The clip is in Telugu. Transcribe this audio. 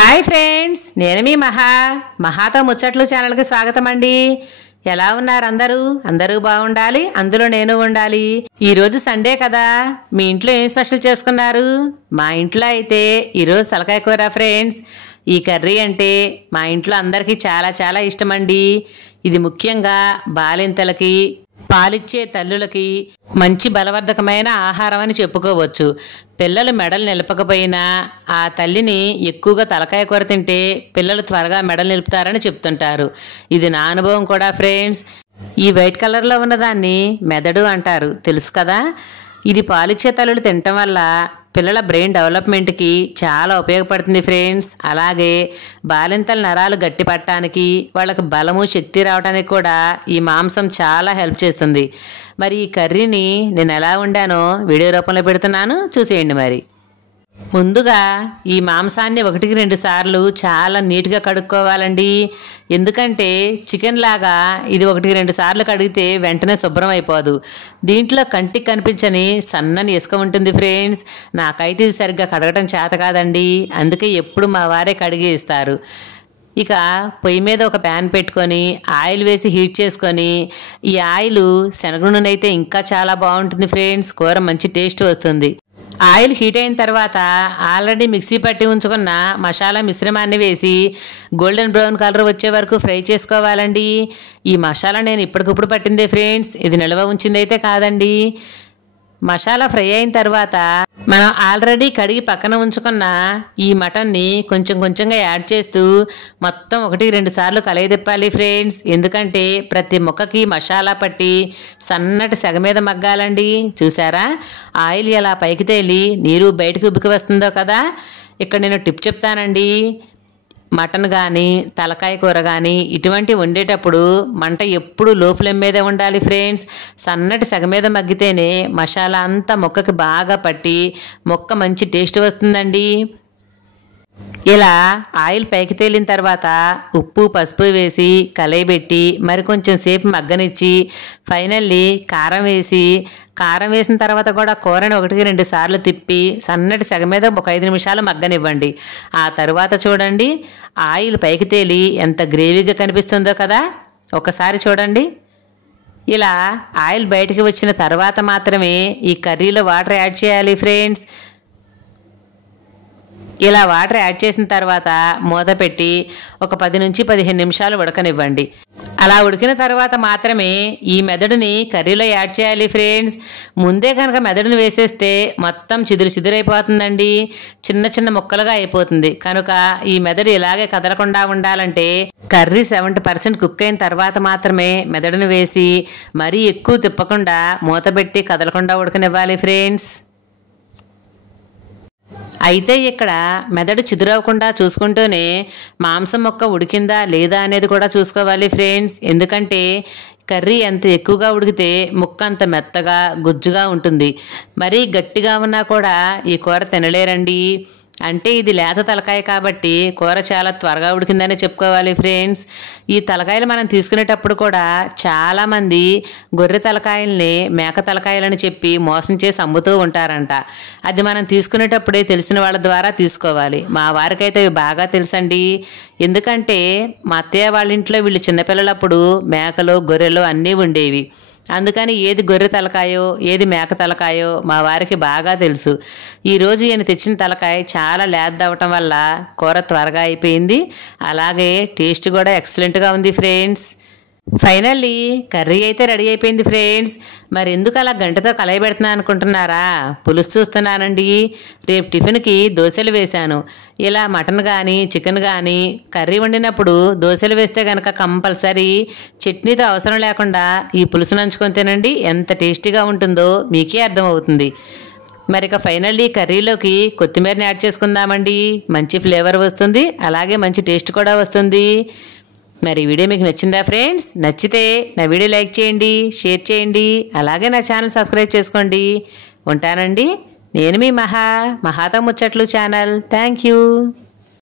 హాయ్ ఫ్రెండ్స్, నేను మీ మహాతో ముచ్చట్లు ఛానల్కి స్వాగతం అండి. ఎలా ఉన్నారు అందరూ బాగుండాలి, అందులో నేను ఉండాలి. ఈరోజు సండే కదా, మీ ఇంట్లో ఏం స్పెషల్ చేసుకున్నారు? మా ఇంట్లో అయితే ఈరోజు తలకాయ కూర ఫ్రెండ్స్. ఈ కర్రీ అంటే మా ఇంట్లో అందరికీ చాలా చాలా ఇష్టం అండి. ఇది ముఖ్యంగా బాలింతలకి, పాలిచ్చే తల్లులకి మంచి బలవర్ధకమైన ఆహారం అని చెప్పుకోవచ్చు. పిల్లలు మెడలు నిలపకపోయినా ఆ తల్లిని ఎక్కువగా తలకాయ కూర తింటే పిల్లలు త్వరగా మెడలు నిలుపుతారని చెప్తుంటారు. ఇది నా అనుభవం కూడా ఫ్రెండ్స్. ఈ వైట్ కలర్లో ఉన్నదాన్ని మెదడు అంటారు, తెలుసు కదా. ఇది పాలిచ్చే తల్లులు తినటం వల్ల పిల్లల బ్రెయిన్ డెవలప్మెంట్కి చాలా ఉపయోగపడుతుంది ఫ్రెండ్స్. అలాగే బాలింతల నరాలు గట్టి పట్టడానికి, వాళ్ళకి బలము శక్తి రావడానికి కూడా ఈ మాంసం చాలా హెల్ప్ చేస్తుంది. మరి ఈ కర్రీని నేను ఎలా వండానో వీడియో రూపంలో పెడుతున్నాను, చూసేయండి. మరి ముందుగా ఈ మాంసాన్ని 1-2 సార్లు చాలా నీట్గా కడుక్కోవాలండి. ఎందుకంటే చికెన్ లాగా ఇది 1-2 సార్లు కడిగితే వెంటనే శుభ్రం అయిపోదు. దీంట్లో కంటికి కనిపించని సన్నని ఇసుక ఉంటుంది ఫ్రెండ్స్. నాకైతే ఇది సరిగ్గా కడగటం చేత కాదండి, అందుకే ఎప్పుడు మా వారే కడిగి ఇస్తారు. ఇక పొయ్యి మీద ఒక ప్యాన్ పెట్టుకొని ఆయిల్ వేసి హీట్ చేసుకొని, ఈ ఆయిల్ శనగ నూనె అయితే ఇంకా చాలా బాగుంటుంది ఫ్రెండ్స్, కూర మంచి టేస్ట్ వస్తుంది. ఆయిల్ హీట్ అయిన తర్వాత ఆల్రెడీ మిక్సీ పట్టి ఉంచుకున్న మసాలా మిశ్రమాన్ని వేసి గోల్డెన్ బ్రౌన్ కలర్ వచ్చే వరకు ఫ్రై చేసుకోవాలండి. ఈ మసాలా నేను ఇప్పటికిప్పుడు పట్టిందే ఫ్రెండ్స్, ఇది నిల్వ ఉంచిందైతే కాదండి. మసాలా ఫ్రై అయిన తర్వాత మనం ఆల్రెడీ కడిగి పక్కన ఉంచుకున్న ఈ మటన్ని కొంచెం కొంచెంగా యాడ్ చేస్తూ మొత్తం 1-2 సార్లు కలయిదిప్పాలి ఫ్రెండ్స్. ఎందుకంటే ప్రతి ముక్కకి మసాలా పట్టి సన్నటి సెగ మీద మగ్గాలండి. చూసారా, ఆయిల్ ఎలా పైకి తేలి నీరు బయటకు ఉబ్బికి వస్తుందో కదా. ఇక్కడ నేను టిప్ చెప్తానండి. మటన్ కానీ తలకాయ కూర కానీ ఇటువంటి వండేటప్పుడు మంట ఎప్పుడు లో ఫ్లేమ్ మీదే ఉండాలి ఫ్రెండ్స్. సన్నటి సెగ మీద మగ్గితేనే మసాలా అంతా మొక్కకి బాగా పట్టి మొక్క మంచి టేస్ట్ వస్తుందండి. ఇలా ఆయిల్ పైకి తేలిన తర్వాత ఉప్పు పసుపు వేసి కలయబెట్టి మరి కొంచెం సేపు మగ్గనిచ్చి ఫైనల్లీ కారం వేసిన తర్వాత కూడా కూరని 1-2 సార్లు తిప్పి సన్నటి సెగ మీద ఒక 5 నిమిషాలు మగ్గనివ్వండి. ఆ తర్వాత చూడండి, ఆయిల్ పైకి తేలి ఎంత గ్రేవీగా కనిపిస్తుందో కదా. ఒకసారి చూడండి. ఇలా ఆయిల్ బయటికి వచ్చిన తర్వాత మాత్రమే ఈ కర్రీలో వాటర్ యాడ్ చేయాలి ఫ్రెండ్స్. ఇలా వాటర్ యాడ్ చేసిన తర్వాత మూత పెట్టి ఒక 10-15 నిమిషాలు ఉడకనివ్వండి. అలా ఉడికిన తర్వాత మాత్రమే ఈ మెదడుని కర్రీలో యాడ్ చేయాలి ఫ్రెండ్స్. ముందే కనుక మెదడుని వేసేస్తే మొత్తం చిదురైపోతుందండి, చిన్న చిన్న ముక్కలుగా అయిపోతుంది. కనుక ఈ మెదడు ఇలాగే కదలకుండా ఉండాలంటే కర్రీ 70% కుక్ అయిన తర్వాత మాత్రమే మెదడుని వేసి మరీ ఎక్కువ తిప్పకుండా మూత పెట్టి కదలకుండా ఉడకనివ్వాలి ఫ్రెండ్స్. అయితే ఇక్కడ మెదడు చిదురవకుండా చూసుకుంటూనే మాంసం మొక్క ఉడికిందా లేదా అనేది కూడా చూసుకోవాలి ఫ్రెండ్స్. ఎందుకంటే కర్రీ ఎంత ఎక్కువగా ఉడికితే ముక్క అంత మెత్తగా గుజ్జుగా ఉంటుంది. మరీ గట్టిగా ఉన్నా కూడా ఈ కూర తినలేరండి. అంటే ఇది లేత తలకాయ కాబట్టి కూర చాలా త్వరగా ఉడికిందని చెప్పుకోవాలి ఫ్రెండ్స్. ఈ తలకాయలు మనం తీసుకునేటప్పుడు కూడా చాలామంది గొర్రె తలకాయల్ని మేక తలకాయలని చెప్పి మోసం చేసి అమ్ముతూ ఉంటారంట. అది మనం తీసుకునేటప్పుడే తెలిసిన వాళ్ళ ద్వారా తీసుకోవాలి. మా వారికైతే అవి బాగా తెలుసండి. ఎందుకంటే మా అత్తయ్య వాళ్ళ ఇంట్లో వీళ్ళు చిన్నపిల్లలప్పుడు మేకలు గొర్రెలు అన్నీ ఉండేవి. అందుకని ఏది గొర్రె తలకాయో ఏది మేక తలకాయో మా వారికి బాగా తెలుసు. ఈరోజు ఈయన తెచ్చిన తలకాయ చాలా లేద్దవటం వల్ల కూర త్వరగా అయిపోయింది. అలాగే టేస్ట్ కూడా ఎక్సలెంట్గా ఉంది ఫ్రెండ్స్. ఫైనల్లీ కర్రీ అయితే రెడీ అయిపోయింది ఫ్రెండ్స్. మరి ఎందుకు అలా గంటతో కలయబెడుతున్నా అనుకుంటున్నారా? పులుసు చూస్తున్నానండి. రేపు టిఫిన్కి దోశలు వేశాను. ఇలా మటన్ కానీ చికెన్ కానీ కర్రీ వండినప్పుడు దోశలు వేస్తే కనుక కంపల్సరీ చట్నీతో అవసరం లేకుండా ఈ పులుసు నంచుకొని తినండి, ఎంత టేస్టీగా ఉంటుందో మీకే అర్థమవుతుంది. మరి ఇక ఫైనల్లీ కర్రీలోకి కొత్తిమీరని యాడ్ చేసుకుందామండి. మంచి ఫ్లేవర్ వస్తుంది, అలాగే మంచి టేస్ట్ కూడా వస్తుంది. మరి వీడియో మీకు నచ్చిందా ఫ్రెండ్స్? నచ్చితే నా వీడియో లైక్ చేయండి, షేర్ చేయండి, అలాగే నా ఛానల్ సబ్స్క్రైబ్ చేసుకోండి. ఉంటానండి. నేను మీ మహాతో ముచ్చట్లు ఛానల్. Thank you.